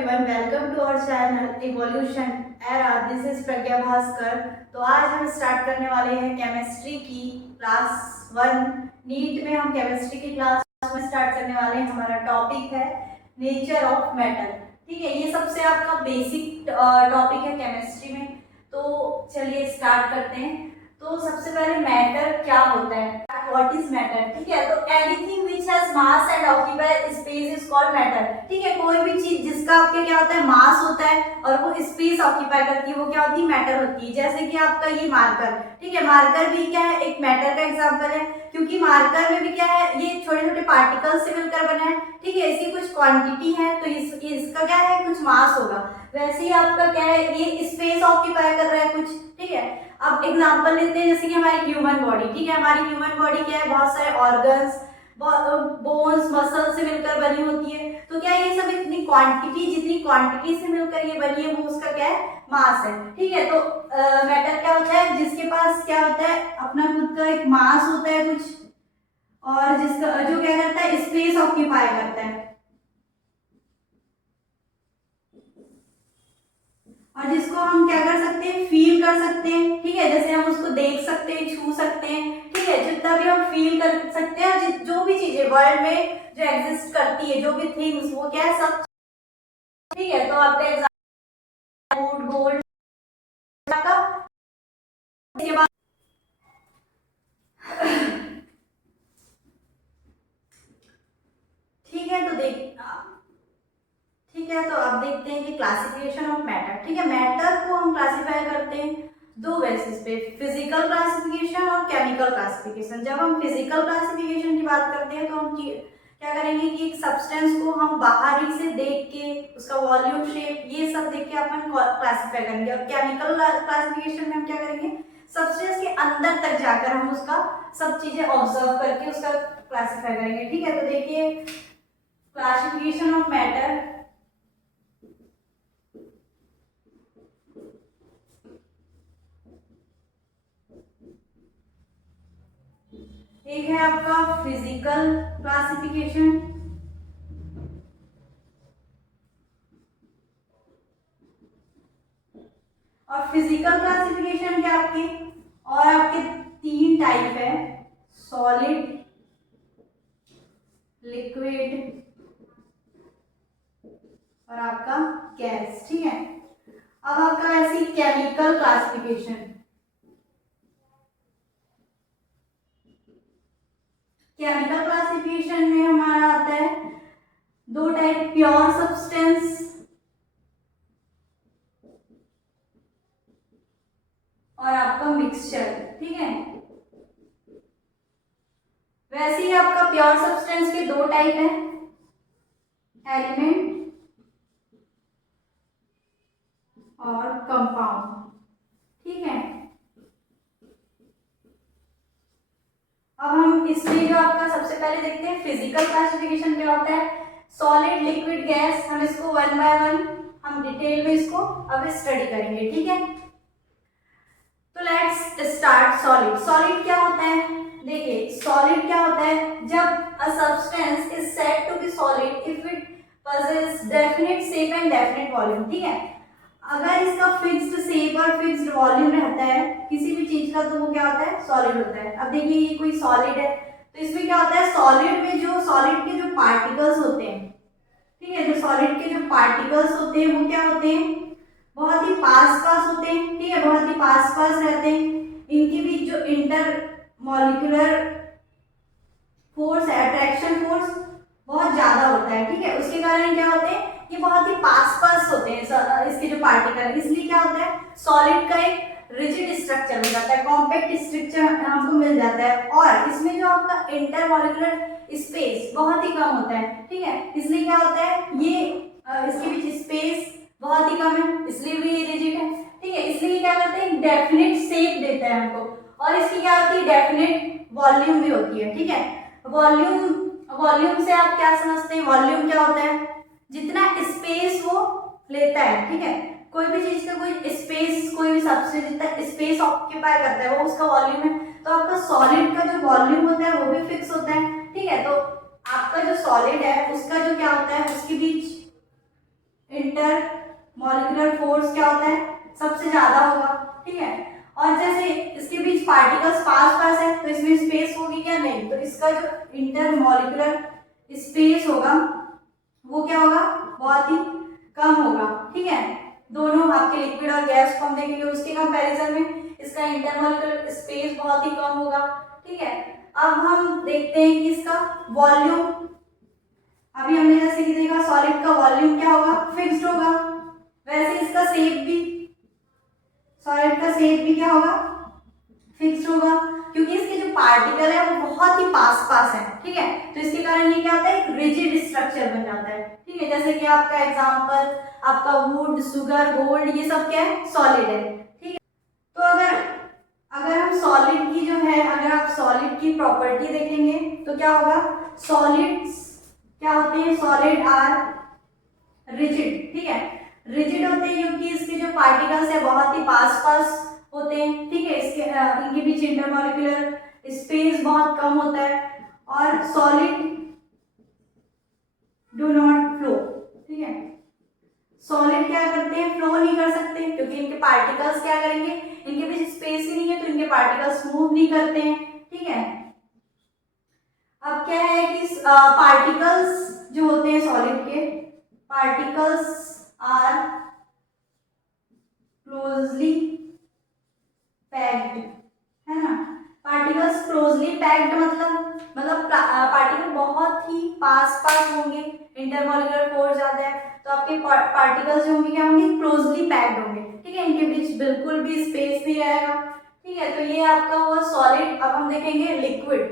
everyone, welcome to our channel Evolution Era. This is प्रज्ञा भास्कर। तो आज हम स्टार्ट करने वाले हैं केमिस्ट्री की क्लास 1। नीट में हम केमिस्ट्री की क्लास में स्टार्ट करने वाले हैं। हमारा टॉपिक है नेचर ऑफ मेटल। ठीक है, ये सबसे आपका बेसिक टॉपिक है केमिस्ट्री में। तो चलिए स्टार्ट करते हैं। तो सबसे पहले मैटर क्या होता है, व्हाट इज मैटर। ठीक है, तो anything which has mass and occupy space is called matter. ठीक है, कोई भी चीज जिसका आपके क्या होता है, मास होता है और वो स्पेस ऑक्यूपाई करती है, वो क्या होती है, मैटर होती है। जैसे कि आपका ये मार्कर, ठीक है, मार्कर भी क्या है, एक मैटर का एग्जांपल है, क्योंकि मार्कर में भी क्या है, ये छोटे छोटे पार्टिकल्स से मिलकर बना है। ठीक है, इसकी कुछ क्वांटिटी है तो इसका क्या है, कुछ मास होगा। वैसे ही आपका क्या है, ये स्पेस ऑक्यूपाई कर रहा है कुछ। ठीक है, अब एग्जांपल लेते हैं, जैसे कि हमारी ह्यूमन बॉडी। ठीक है, हमारी ह्यूमन बॉडी क्या है, बहुत सारे ऑर्गन्स, बोन्स, मसल से मिलकर बनी होती है। तो क्या ये सब इतनी क्वांटिटी, जितनी क्वांटिटी से मिलकर ये बनी है, वो उसका क्या है, मास है। ठीक है, तो मैटर क्या होता है, जिसके पास क्या होता है, अपना खुद का एक मास होता है कुछ, और जिसका जो क्या करता है, स्पेस ऑक्यूपाई करता है, और जिसको हम क्या कर सकते हैं, फील कर सकते हैं। ठीक है, जैसे हम उसको देख सकते हैं, छू सकते हैं। ठीक है, जितना भी हम फील कर सकते हैं, जो भी चीजें वर्ल्ड में जो एग्जिस्ट करती है, जो भी थिंग्स, वो क्या है, सब। ठीक है, तो आपका एग्जाम्पल फूड, गोल्ड का। इसके बाद ठीक है, ठीक है, तो अब देखते हैं कि क्लासिफिकेशन ऑफ मैटर। ठीक है, मैटर को हम क्लासिफाई करते हैं दो बेसिस पे, फिजिकल क्लासिफिकेशन और केमिकल क्लासिफिकेशन। जब हम फिजिकल क्लासिफिकेशन की बात करते हैं तो हम क्या करेंगे कि एक सब्सटेंस को हम बाहरी से देख के, उसका वॉल्यूम, शेप, ये सब देख के अपन क्लासिफाई करेंगे। और केमिकल क्लासिफिकेशन में हम क्या करेंगे, सब्सटेंस के अंदर तक जाकर हम उसका सब चीजें ऑब्जर्व करके उसका क्लासिफाई करेंगे। ठीक है, तो देखिए क्लासिफिकेशन ऑफ मैटर। एक है आपका फिजिकल क्लासिफिकेशन, और फिजिकल क्लासिफिकेशन क्या आपके, और आपके तीन टाइप है, सॉलिड, लिक्विड और आपका गैस। ठीक है, अब आपका ऐसी केमिकल क्लासिफिकेशन। केमिकल क्लासिफिकेशन में हमारा आता है दो टाइप, प्योर सब्सटेंस और आपका मिक्सचर। ठीक है, वैसे ही आपका प्योर सब्सटेंस के दो टाइप है, एलिमेंट और कंपाउंड। ठीक है, अब हम इसमें जो आपका सबसे पहले देखते हैं फिजिकल क्लासिफिकेशन क्या होता है, सॉलिड, लिक्विड, गैस। हम इसको वन बाय वन हम डिटेल में इसको अब स्टडी करेंगे। ठीक है, तो लेट्स स्टार्ट। सॉलिड, सॉलिड क्या होता है, देखिए सॉलिड क्या होता है, जब a substance is said to be solid if it possess definite shape and definite volume. ठीक है, अगर इसका फिक्स्ड शेप और फिक्स्ड वॉल्यूम रहता है किसी भी चीज का, तो वो क्या होता है, सॉलिड होता है। अब देखिए ये कोई सॉलिड है, तो इसमें क्या होता है, सॉलिड में जो सॉलिड के जो पार्टिकल्स होते हैं, ठीक है, जो सॉलिड के जो पार्टिकल्स होते हैं वो क्या होते हैं, बहुत ही पास पास होते हैं। ठीक है, बहुत ही पास पास रहते हैं। इनके बीच जो इंटर मॉलिक्यूलर फोर्स है, अट्रैक्शन फोर्स बहुत ज्यादा होता है। ठीक है, उसके कारण क्या होते हैं, ये बहुत ही पास पास होते हैं इसके जो पार्टिकल, इसलिए क्या होता है, सॉलिड का एक रिजिड स्ट्रक्चर हो जाता है, कॉम्पैक्ट स्ट्रक्चर हमको मिल जाता है, और इसमें जो आपका इंटरमॉलिक्यूलर स्पेस बहुत ही कम होता है। ठीक है, इसलिए क्या होता है, ये इसके बीच स्पेस बहुत ही कम है, इसलिए भी ये रिजिड है। ठीक है, इसलिए क्या करते हैं, डेफिनेट शेप देता है हमको, और इसकी क्या होती है, डेफिनेट वॉल्यूम भी होती है। ठीक है, वॉल्यूम, वॉल्यूम से आप क्या समझते हैं, वॉल्यूम क्या होता है, जितना स्पेस वो लेता है। ठीक है, कोई भी चीज का कोई स्पेस, कोई भी सबसे जितना स्पेस ऑक्यूपाई करता है वो उसका वॉल्यूम है। तो आपका सॉलिड का जो वॉल्यूम होता है वो भी फिक्स होता है। ठीक है, तो आपका जो सॉलिड है उसका जो क्या होता है, उसके बीच इंटर मॉलिक्यूलर फोर्स क्या होता है, सबसे ज्यादा होगा, ठीक है। और जैसे इसके बीच पार्टिकल्स पास पास है तो इसमें स्पेस होगी क्या, नहीं, तो इसका जो इंटर मॉलिक्यूलर स्पेस होगा वो क्या होगा, बहुत ही कम होगा, ठीक है। दोनों आपके लिक्विड और गैस को हम देखेंगे उसके कंपैरिजन में इसका इंटरमॉलिक्यूलर स्पेस बहुत ही कम होगा, ठीक है। अब हम देखते हैं कि इसका वॉल्यूम, अभी हमने जैसे कि देखा सॉलिड का वॉल्यूम क्या होगा, फिक्स्ड होगा, वैसे इसका शेप भी, सॉलिड का शेप भी क्या होगा, फिक्स्ड होगा, क्योंकि इसके जो पार्टिकल है वो बहुत ही पास पास है, ठीक है। तो इसके कारण ये क्या होता है, एक रिजिड स्ट्रक्चर बन जाता है, ठीक है। जैसे कि आपका एग्जांपल, आपका वुड, शुगर, गोल्ड, ये सब क्या है, सॉलिड है, ठीक है। तो अगर हम सॉलिड की जो है, अगर आप सॉलिड की प्रॉपर्टी देखेंगे तो क्या होगा, सॉलिड्स क्या होते हैं, सॉलिड आर रिजिड, ठीक है। रिजिड होते हैं क्योंकि इसके जो पार्टिकल्स है बहुत ही पास पास होते हैं, ठीक है। इसके इनके बीच इंटरमॉलिक्यूलर स्पेस बहुत कम होता है, और सॉलिड डू नॉट फ्लो, ठीक है। सॉलिड क्या करते हैं, फ्लो नहीं कर सकते, क्योंकि इनके पार्टिकल्स क्या करेंगे, इनके बीच स्पेस ही नहीं है तो इनके पार्टिकल्स मूव नहीं करते हैं, ठीक है। अब क्या है कि पार्टिकल्स जो होते हैं सॉलिड के, पार्टिकल्स आर क्लोजली पैक्ड, है ना। पार्टिकल्स क्लोजली पैक्ड मतलब पार्टिकल बहुत ही पास पास होंगे, इंटरमॉलिक्यूलर फोर्स ज्यादा है तो आपके पार्टिकल्स जो होंगे क्या होंगे, क्लोजली पैक्ड होंगे, ठीक है। इनके बीच बिल्कुल भी स्पेस नहीं रहेगा, ठीक है। तो ये आपका हुआ सॉलिड। अब हम देखेंगे लिक्विड।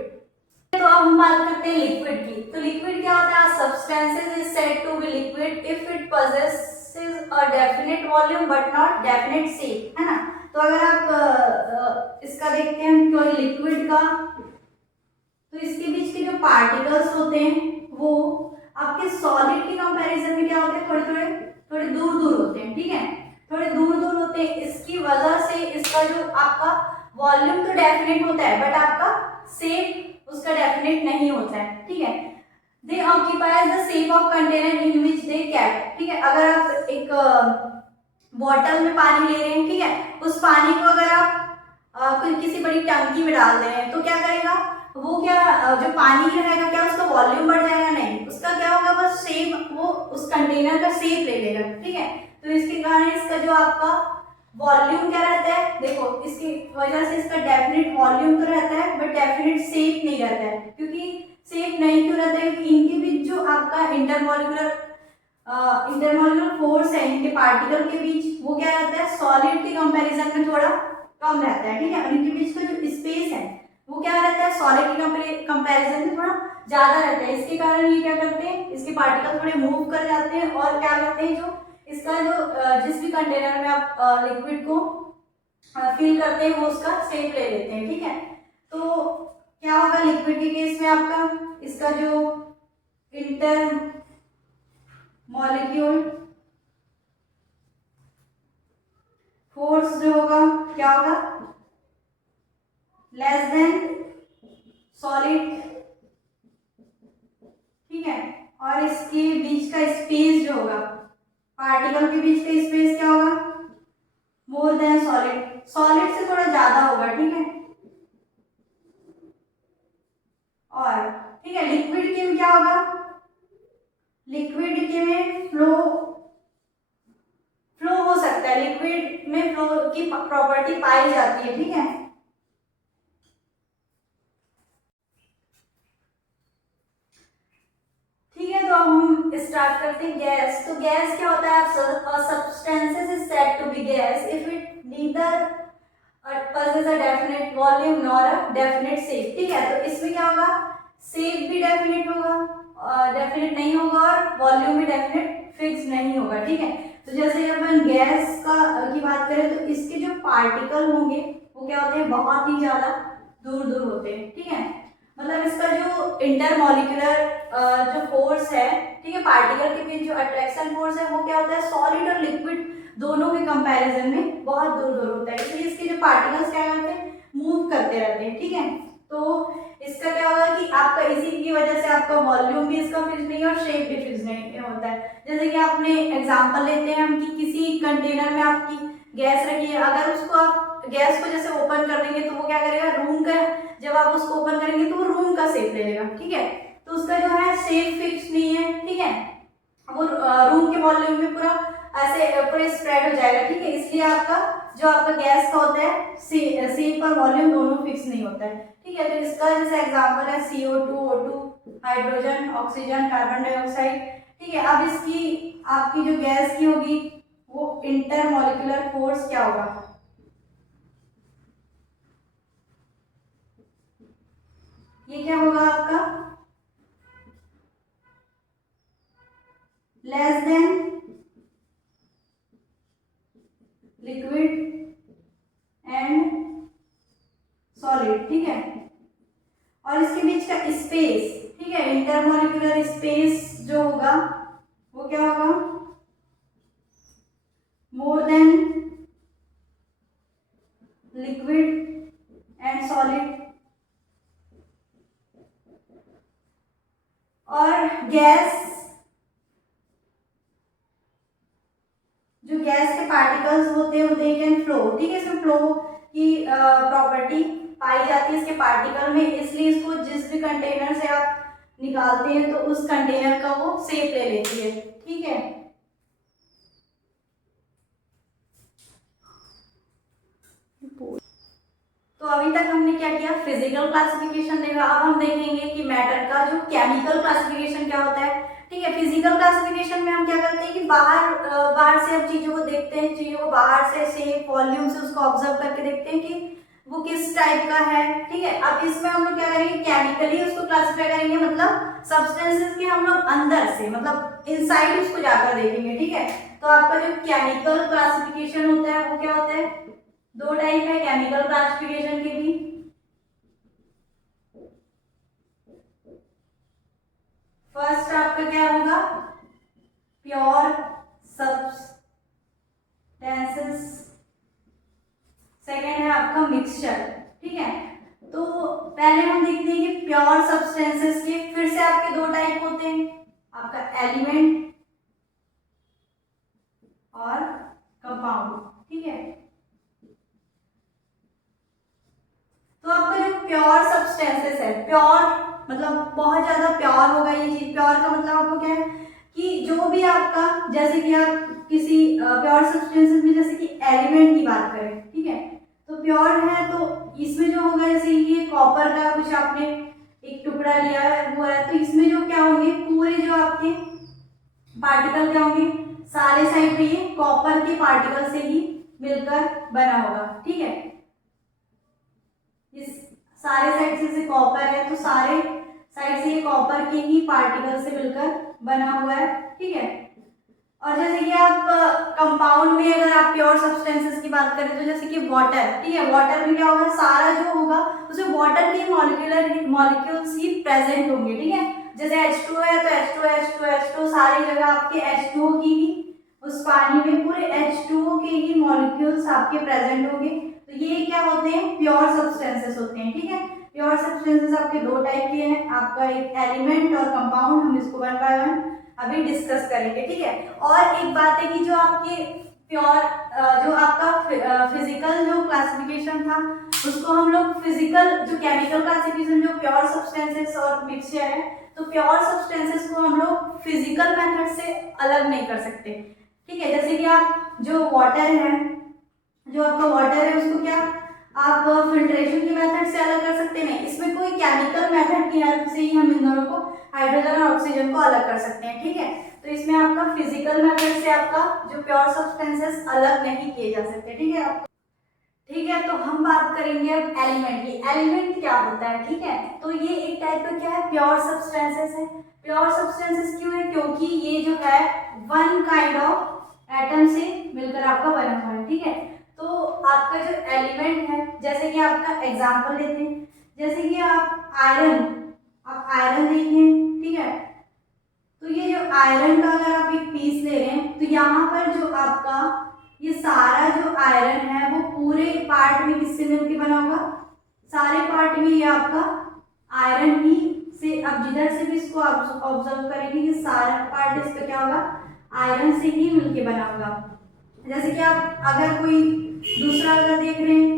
तो अब हम बात करते हैं लिक्विड की। तो लिक्विड क्या होता है, substances is said to be liquid if it possesses a definite volume but not definite shape, है ना। तो अगर आप इसका देखते हैं कोई लिक्विड का, तो इसके बीच के जो पार्टिकल्स होते हैं वो आपके सॉलिड के कंपैरिजन में क्या होते हैं, थोड़े दूर दूर होते हैं, ठीक है, थोड़े दूर दूर होते हैं। इसकी वजह से इसका जो आपका वॉल्यूम तो डेफिनेट होता है बट आपका शेप उसका डेफिनेट नहीं होता है, ठीक है। They occupies the shape of container in which they kept, ठीक है। अगर आप एक बॉटल में पानी ले रहे हैं, ठीक है, उस पानी को अगर आप किसी बड़ी टंकी में डाल दे रहे हैं तो क्या करेगा वो, क्या जो पानी रहेगा क्या उसका वॉल्यूम बढ़ जाएगा, नहीं, उसका क्या होगा, बस शेप, वो उस कंटेनर का शेप ले लेगा, ठीक है। तो इसके कारण इसका जो आपका वॉल्यूम क्या रहता है, देखो इसकी वजह से इसका डेफिनेट वॉल्यूम तो रहता है बट डेफिनेट शेप नहीं रहता है। क्योंकि शेप नहीं क्यों रहता है, क्योंकि इनके बीच जो आपका इंटरमॉलिक्यूलर फोर्स है इनके पार्टिकल के बीच, वो क्या रहता है, सॉलिड के कंपैरिजन में थोड़ा कम रहता है, ठीक है। और इनके बीच का जो स्पेस है वो क्या रहता है, सॉलिड के कंपैरिजन में थोड़ा ज्यादा रहता है। इसके कारण ये क्या करते हैं, इसके पार्टिकल थोड़े मूव कर जाते हैं और क्या करते हैं, जो इसका जो जिस भी कंटेनर में आप लिक्विड को फिल करते हैं वो उसका शेप ले लेते हैं, ठीक है। तो क्या होगा लिक्विड के केस में, आपका इसका जो इंटर मॉलिक्यूल फोर्स जो होगा क्या होगा, लेस देन सॉलिड, ठीक है। और इसके बीच का स्पेस जो होगा, पार्टिकल के बीच का स्पेस क्या होगा, मोर देन सॉलिड, सॉलिड से थोड़ा ज्यादा होगा, ठीक है। और ठीक है, लिक्विड के में क्या होगा, लिक्विड के में फ्लो हो सकता है, लिक्विड में फ्लो की प्रॉपर्टी पाई जाती है, ठीक है। ठीक है, तो हम स्टार्ट करते हैं गैस। तो गैस क्या होता है, substances is said to be gas if it neither possess a definite volume nor a definite shape, ठीक है। तो इसमें क्या होगा, शेप भी डेफिनेट होगा, डेफिनेट नहीं होगा, और वॉल्यूम भी डेफिनेट फिक्स नहीं होगा, ठीक है। तो जैसे अपन गैस की बात करें तो इसके जो पार्टिकल होंगे वो क्या होते हैं, बहुत ही ज्यादा दूर दूर होते हैं, ठीक है। मतलब इसका जो इंटरमॉलिक्यूलर जो फोर्स है, ठीक है, पार्टिकल के बीच जो अट्रैक्शन फोर्स है वो क्या होता है, सॉलिड और लिक्विड दोनों के कंपैरिजन में बहुत दूर दूर होता है। इसलिए इसके जो पार्टिकल्स क्या करते हैं, मूव करते रहते हैं, ठीक है। तो इसका क्या होगा कि आपका इसी की वजह से आपका वॉल्यूम भी इसका फिक्स नहीं है और शेप भी फिक्स नहीं होता है। जैसे कि आपने एग्जांपल लेते हैं हम कि किसी कंटेनर में आपकी गैस रखी है, अगर उसको आप गैस को जैसे ओपन कर देंगे तो वो क्या करेगा, रूम का, जब आप उसको ओपन करेंगे तो वो रूम का शेप ले लेगा, ठीक है। तो उसका जो है शेप फिक्स नहीं है, ठीक है, वो रूम के वॉल्यूम में पूरा ऐसे पूरे स्प्रेड हो जाएगा, ठीक है। इसलिए आपका जो आपका गैस का होता है शेप और वॉल्यूम दोनों फिक्स नहीं होता है, ठीक है। तो इसका जैसे एग्जांपल है CO2, O2, hydrogen, oxygen, carbon dioxide, ठीक है। अब इसकी आपकी जो गैस की होगी वो इंटरमॉलिक्यूलर फोर्स क्या होगा, ये क्या होगा आपका, less than liquid and solid, ठीक है। और इसके बीच का स्पेस, ठीक है, इंटरमॉलिक्यूलर स्पेस जो होगा वो क्या होगा, more than liquid and solid. और गैस, जो गैस के पार्टिकल्स होते हैं दे कैन फ्लो, ठीक है। इसमें फ्लो की प्रॉपर्टी पाई जाती है इसके पार्टिकल में, इसलिए इसको जिस भी कंटेनर से आप निकालते हैं तो उस कंटेनर का वो शेप ले लेती है, ठीक है। तो अभी तक हमने क्या किया, फिजिकल क्लासिफिकेशन देखा। अब हम देखेंगे कि मैटर का जो केमिकल क्लासिफिकेशन क्या होता है, ठीक है। फिजिकल क्लासिफिकेशन में हम क्या करते हैं कि बाहर से हम चीजों को देखते हैं, चीजों को बाहर से शेप वॉल्यूम से उसको ऑब्जर्व करके देखते हैं कि वो किस टाइप का है, ठीक है। अब इसमें हम लोग क्या करेंगे, केमिकली उसको क्लासिफाई करेंगे, मतलब सब्सटेंसेस के हम लोग अंदर से, मतलब इनसाइड उसको जाकर देखेंगे, ठीक है। तो आपका जो केमिकल क्लासिफिकेशन होता है वो क्या होता है, दो टाइप है केमिकल क्लासिफिकेशन के भी। फर्स्ट आपका क्या होगा, प्योर सब्सटेंसेस, सेकेंड है आपका मिक्सचर, ठीक है। तो पहले हम देखते हैं कि प्योर सब्सटेंसेस के फिर से आपके दो टाइप होते हैं, आपका एलिमेंट और कंपाउंड, ठीक है। तो आपका जो प्योर सब्सटेंसेस है, प्योर मतलब बहुत ज्यादा प्योर होगा ये चीज। प्योर का मतलब आपको क्या है कि जो भी आपका, जैसे कि आप किसी प्योर सब्सटेंसेस में जैसे कि एलिमेंट की बात करें, ठीक है, तो प्योर है तो इसमें जो होगा, जैसे ये कॉपर का कुछ आपने एक टुकड़ा लिया है वो है, तो इसमें जो क्या होंगे, पूरे जो आपके पार्टिकल क्या होंगे, सारे साइड पे ये कॉपर के पार्टिकल से ही मिलकर बना होगा, ठीक है। इस सारे साइड से कॉपर है तो सारे साइड से ये कॉपर के ही पार्टिकल से मिलकर बना हुआ है, ठीक है। और जैसे कि आप कंपाउंड में अगर आप प्योर सब्सटेंसेस की बात करें तो जैसे कि वाटर, ठीक है, वाटर में क्या होगा, सारा जो होगा उसमें वाटर के मॉलिक्यूल्स ही प्रेजेंट होंगे, ठीक है। जैसे H2 है तो H2 सारी जगह आपके H2O की ही, उस पानी में पूरे H2O के ही मॉलिक्यूल्स आपके प्रेजेंट होंगे। तो ये क्या होते हैं, प्योर सब्सटेंसेस होते हैं, ठीक है। प्योर सब्सटेंसेस आपके दो टाइप के हैं, आपका एक एलिमेंट और कंपाउंड। हम इसको वन बाय वन अभी डिस्कस करेंगे, ठीक है। और एक बात है कि जो आपके प्योर जो आपका फिजिकल जो क्लासिफिकेशन था उसको हम लोग फिजिकल जो केमिकल क्लासिफिकेशन जो प्योर सब्सटेंसेस और मिक्सचर है, तो प्योर सब्सटेंसेस को हम लोग फिजिकल मेथड से अलग नहीं कर सकते, ठीक है। जैसे कि आप जो वाटर है, जो आपका वाटर है उसको क्या आप फिल्ट्रेशन की मेथड से अलग कर सकते नहीं, इसमें कोई केमिकल मेथड की हेल्प से ही हम इन दोनों को, हाइड्रोजन और ऑक्सीजन को अलग कर सकते हैं, ठीक है। तो इसमें आपका फिजिकल मेथड से आपका जो प्योर सब्सटेंसेस अलग नहीं किए जा सकते, ठीक है। ठीक है, तो हम बात करेंगे अब एलिमेंट की। एलिमेंट क्या होता है, ठीक है, तो ये एक टाइप का क्या है, प्योर सब्सटेंसेस है। प्योर सब्सटेंसेस क्यों है, क्योंकि ये जो है वन काइंड ऑफ एटम से मिलकर आपका बना हुआ है, ठीक है। तो आपका जो एलिमेंट है, जैसे कि आपका एग्जांपल लेते हैं, जैसे कि आप आयरन देखें, ठीक है। तो ये जो आयरन का अगर आप एक पीस ले रहे हैं तो यहाँ पर जो आपका ये सारा जो आयरन है वो पूरे पार्ट में किससे मिलकर बना होगा, सारे पार्ट में ये आपका आयरन ही से, अब जिधर से भी इसको ऑब्जर्व करेंगे कि सारा पार्ट इसका क्या होगा, आयरन से ही मिलके बना होगा। जैसे कि आप अगर कोई दूसरा अगर देख रहे हैं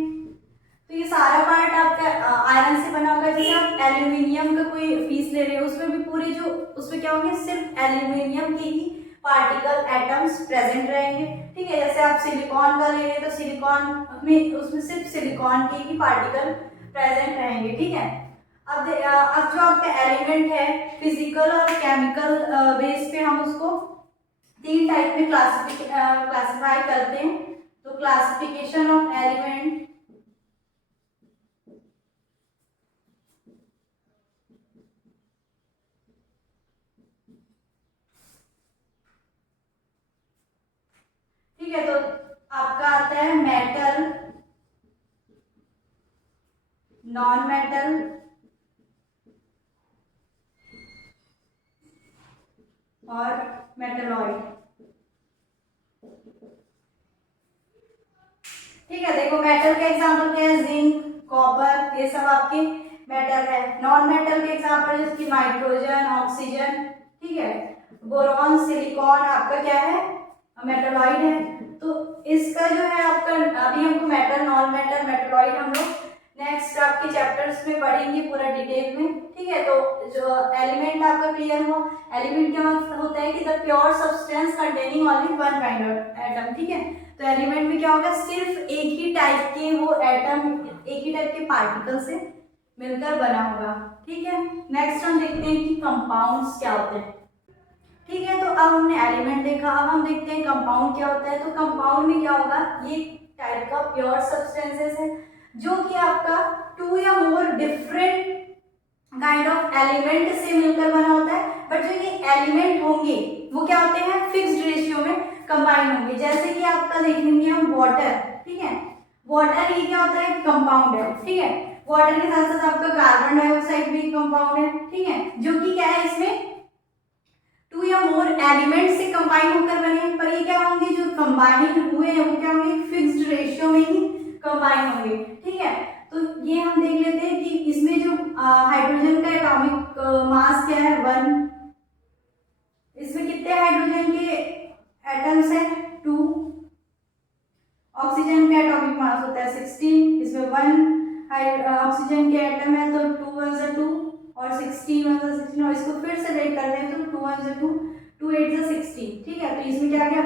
तो ये सारा पार्ट आपका आयरन से बना होगा। जैसे आप एल्यूमिनियम का कोई पीस ले रहे हो, उसमें भी पूरे जो उसमें क्या होंगे, सिर्फ एल्यूमिनियम के ही पार्टिकल एटम्स प्रेजेंट रहेंगे। ठीक है, जैसे आप सिलिकॉन का ले रहे हैं तो सिलिकॉन में उसमें सिर्फ सिलिकॉन के ही पार्टिकल प्रेजेंट रहेंगे। ठीक है, अब जो आपका एलिमेंट है फिजिकल और केमिकल बेस पे हम उसको 3 टाइप में क्लासिफाई करते हैं। तो क्लासिफिकेशन ऑफ एलिमेंट, ठीक है, तो आपका आता है मेटल, नॉन मेटल, और मेटलॉइड। ठीक है, देखो मेटल के एग्जांपल क्या है, जिंक, कॉपर, ये सब आपके मेटल है। नॉन मेटल के एग्जांपल जैसे नाइट्रोजन, ऑक्सीजन, ठीक है, बोरॉन, सिलिकॉन आपका क्या है, मेटलॉइड है। तो इसका जो है आपका अभी हमको मेटल, नॉन मेटल, मेटलॉइड हम लोग नेक्स्ट आपके चैप्टर्स में पढ़ेंगे पूरा डिटेल में। ठीक है, तो जो एलिमेंट आपका क्लियर हुआ। एलिमेंट क्या होता है कि the pure substance containing only one kind of atom. ठीक है, तो एलिमेंट में क्या होगा, सिर्फ एक ही टाइप के वो एटम, एक ही टाइप के पार्टिकल से मिलकर बना होगा। ठीक है, नेक्स्ट हम देखते हैं कि कंपाउंड्स क्या होते हैं। ठीक है, तो अब हमने एलिमेंट देखा, अब हम देखते हैं कंपाउंड क्या होता है। तो कंपाउंड में क्या होगा, ये टाइप का प्योर सब्सटेंसेस है जो कि आपका 2 या more different kind of element से मिलकर बना होता है। बट जो ये एलिमेंट होंगे वो क्या होते हैं, फिक्स्ड रेशियो में कंबाइन होंगे। जैसे कि आपका देखेंगे हम वाटर, ठीक है, वाटर ये क्या होता है, कंपाउंड है। ठीक है, वाटर के साथ साथ आपका कार्बन डाइऑक्साइड भी कंपाउंड है। ठीक है, जो कि क्या है, इसमें 2 या मोर एलिमेंट से कंबाइन होकर बने। पर ये क्या होंगे, जो कंबाइन हुए हैं वो क्या होंगे, फिक्स्ड रेशियो में ही कंबाइन होंगे। ठीक है, तो ये हम देख लेते हैं कि इसमें जो हाइड्रोजन का एटॉमिक मास क्या है, 1। इसमें कितने हाइड्रोजन के एटम्स हैं, 2। ऑक्सीजन का एटॉमिक मास होता है 16, इसमें 1 ऑक्सीजन के एटम है तो 2 1 से 2 और 16 1 से 16, और इसको फिर से ब्रेक करते हैं तो 2 1 से 2, 2 8 से 16। ठीक है, तो इसमें क्या गया,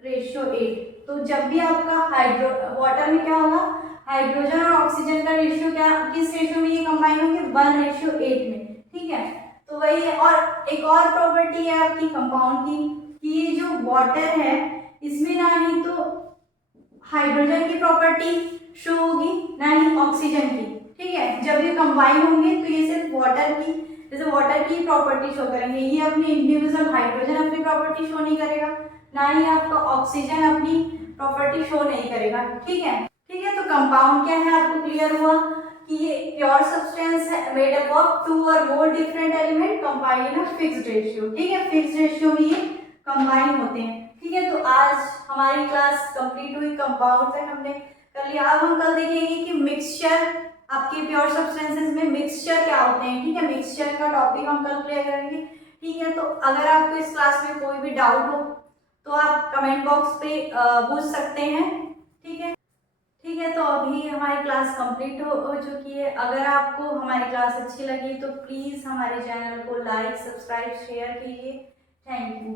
1:8। तो जब भी आपका वाटर में क्या होगा, हाइड्रोजन और ऑक्सीजन का रेशियो क्या, किस रेशियो में ये कंबाइन होंगे, 1:8 में। ठीक है, तो वही है। और एक और प्रॉपर्टी है आपकी कंपाउंड की कि ये जो वाटर है इसमें ना ही तो हाइड्रोजन की प्रॉपर्टी शो होगी ना ही ऑक्सीजन की। ठीक है, जब ये कंबाइन होंगे तो ये सिर्फ वाटर की, जैसे वाटर की प्रॉपर्टी शो करेंगे, ये अपनी इंडिविजुअल हाइड्रोजन अपनी प्रॉपर्टी शो नहीं करेगा, ना ही आपका ऑक्सीजन अपनी प्रॉपर्टी शो नहीं करेगा। ठीक है, ठीक है, तो कंपाउंड क्या है आपको क्लियर हुआ कि ये प्योर सब्सटेंस है मेड अप ऑफ 2 और more different element combined in a fixed ratio. ठीक है, फिक्स्ड रेशियो में ये कंबाइन होते हैं। ठीक है, तो आज हमारी क्लास कंप्लीट हुई, कंपाउंड तक हमने कर लिया। अब हम कल देखेंगे कि मिक्सचर, आपके प्योर सब्सटेंसेस में मिक्सचर क्या होते हैं। ठीक है, मिक्सचर का टॉपिक हम कल क्लियर करेंगे। ठीक है, तो अगर आपको इस क्लास में कोई भी डाउट हो तो आप कमेंट बॉक्स पे पूछ सकते हैं। ठीक है, ठीक है, तो अभी हमारी क्लास कंप्लीट हो चुकी है। अगर आपको हमारी क्लास अच्छी लगी तो प्लीज़ हमारे चैनल को लाइक, सब्सक्राइब, शेयर कीजिए। Thank you.